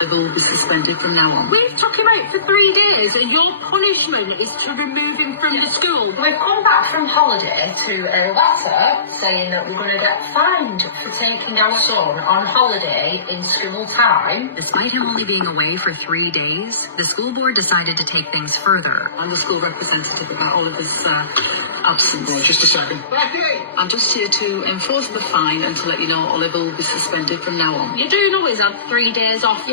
Will be suspended from now on. We've took him out for 3 days and your punishment is to remove him from the school. We've come back from holiday to a letter saying that we're going to get fined for taking our son on holiday in school time. Despite him only being away for 3 days, the school board decided to take things further. I'm the school representative about all of this absence. Right, just a second. I'm just here to enforce the fine and to let you know Oliver will be suspended from now on. You do know he's had 3 days off.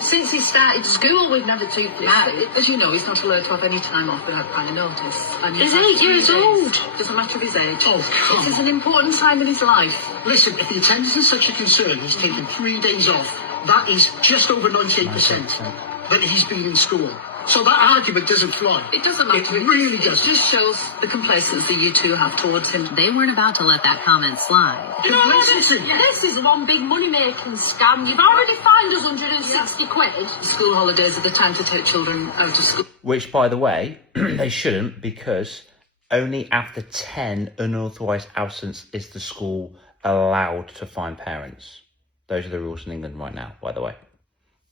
Since he started school, we've never took him out. As you know, he's not allowed to have any time off without prior notice. And He's 8 years old. Doesn't matter of his age. Oh, come It is an important time in his life. Listen, if the attendance is such a concern, he's taken 3 days off. That is just over 98% that he's been in school. So that argument doesn't fly. It doesn't matter. It really It doesn't. just shows the complacency you two have towards him. They weren't about to let that comment slide. You know, Complacency. this is one big money-making scam. You've already fined us 160 quid. School holidays are the time to take children out of school. Which, by the way, they shouldn't, because only after 10 unauthorised absence is the school allowed to fine parents. Those are the rules in England right now, by the way.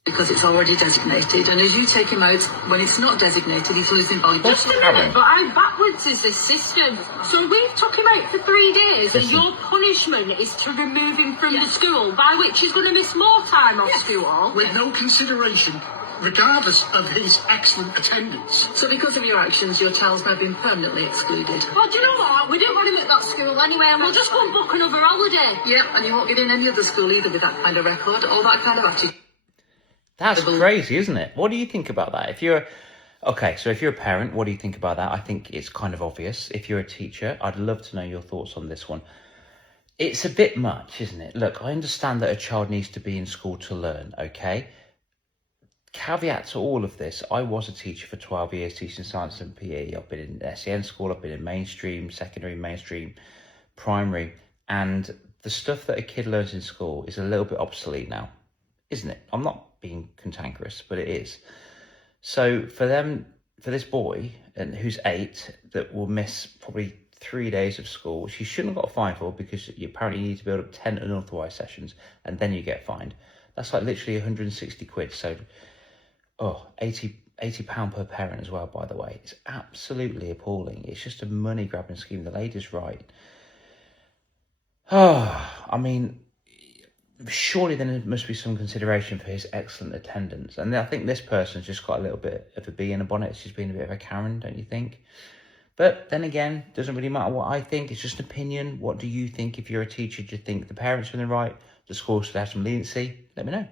Because it's already designated, and as you take him out when it's not designated, he's losing value. What's Just a Karan? minute, but how backwards is this system? So we've took him out for 3 days and Listen. your punishment is to remove him from the school, by which he's going to miss more time off school. With no consideration, regardless of his excellent attendance. So because of your actions, your child's now been permanently excluded. Well, do you know what? We didn't want him at that school anyway, and we'll just go and book another holiday. Yep, and you won't get in any other school either with that kind of record or that kind of attitude. That's crazy, isn't it? What do you think about that? If you're a parent, what do you think about that? I think it's kind of obvious. If you're a teacher, I'd love to know your thoughts on this one. It's a bit much, isn't it? Look, I understand that a child needs to be in school to learn, okay? Caveat to all of this, I was a teacher for 12 years teaching science and PE. I've been in SEN school, I've been in mainstream, secondary, mainstream, primary, and the stuff that a kid learns in school is a little bit obsolete now, isn't it? I'm not being cantankerous, but it is. So for this boy, and who's 8, that will miss probably 3 days of school, which he shouldn't have got a fine for, because you apparently need to build up 10 unauthorised sessions and then you get fined. That's like literally 160 quid. So, 80 £80 per parent as well, by the way. It's absolutely appalling. It's just a money grabbing scheme. The lady's right. I mean, surely there must be some consideration for his excellent attendance. And I think this person's just got a little bit of a bee in a bonnet. She's been a bit of a Karen, don't you think? But then again, doesn't really matter what I think. It's just an opinion. What do you think? If you're a teacher, do you think the parents are in the right? The school should have some leniency? Let me know.